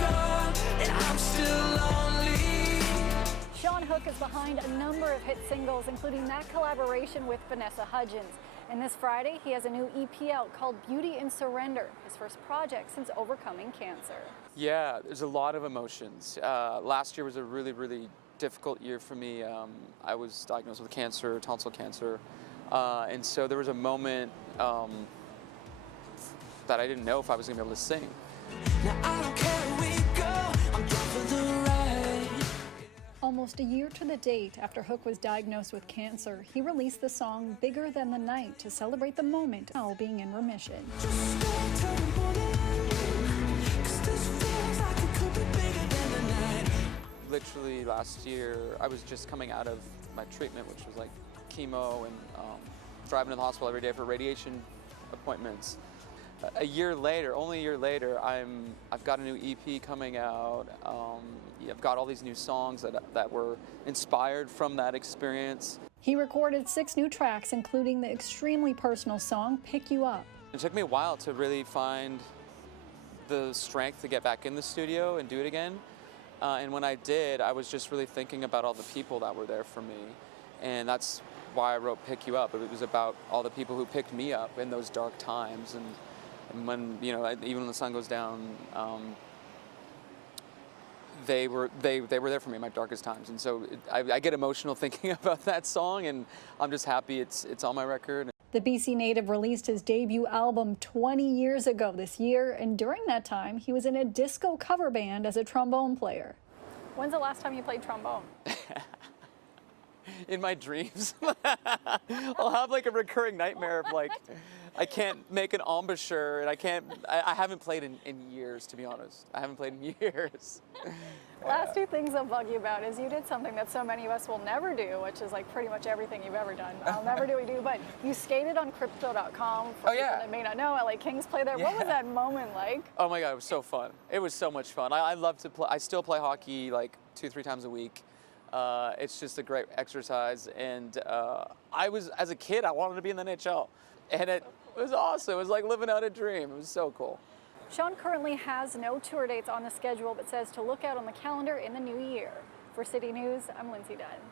gone, and I'm still lonely. Shawn Hook is behind a number of hit singles, including that collaboration with Vanessa Hudgens. And this Friday, he has a new EP out called Beauty and Surrender, his first project since overcoming cancer. Yeah, there's a lot of emotions. Last year was a really, really difficult year for me. I was diagnosed with cancer, tonsil cancer, and so there was a moment that I didn't know if I was going to be able to sing. Now I don't care where we go, I'm down for the ride. Almost a year to the date after Hook was diagnosed with cancer, he released the song Bigger Than the Night to celebrate the moment now being in remission. Just stay till the morning, 'cause this feels like it could be bigger than the night. Literally last year, I was just coming out of my treatment, which was like chemo and driving to the hospital every day for radiation appointments. A year later, only a year later, I've got a new EP coming out. I've got all these new songs that were inspired from that experience. He recorded 6 new tracks, including the extremely personal song Pick You Up. It took me a while to really find the strength to get back in the studio and do it again. And when I did, I was just really thinking about all the people that were there for me. And that's why I wrote Pick You Up. It was about all the people who picked me up in those dark times. And when, you know, even when the sun goes down, they were there for me in my darkest times. And so I get emotional thinking about that song, and I'm just happy it's on my record. The BC native released his debut album 20 years ago this year, and during that time, he was in a disco cover band as a trombone player. When's the last time you played trombone? In my dreams. I'll have like a recurring nightmare of like, I can't make an embouchure, and I haven't played in years, to be honest. I haven't played in years. Last 2 things I'll bug you about is you did something that so many of us will never do, which is like pretty much everything you've ever done. I'll never do what you do, but you skated on Crypto.com. For Oh, yeah. people that may not know, LA Kings play there. Yeah. What was that moment like? Oh my God, it was so fun. It was so much fun. I love to play. I still play hockey like 2-3 times a week. It's just a great exercise, and as a kid, I wanted to be in the NHL, and it was awesome. It was like living out a dream. It was so cool. Shawn currently has no tour dates on the schedule, but says to look out on the calendar in the new year. For City News, I'm Lindsay Dunn.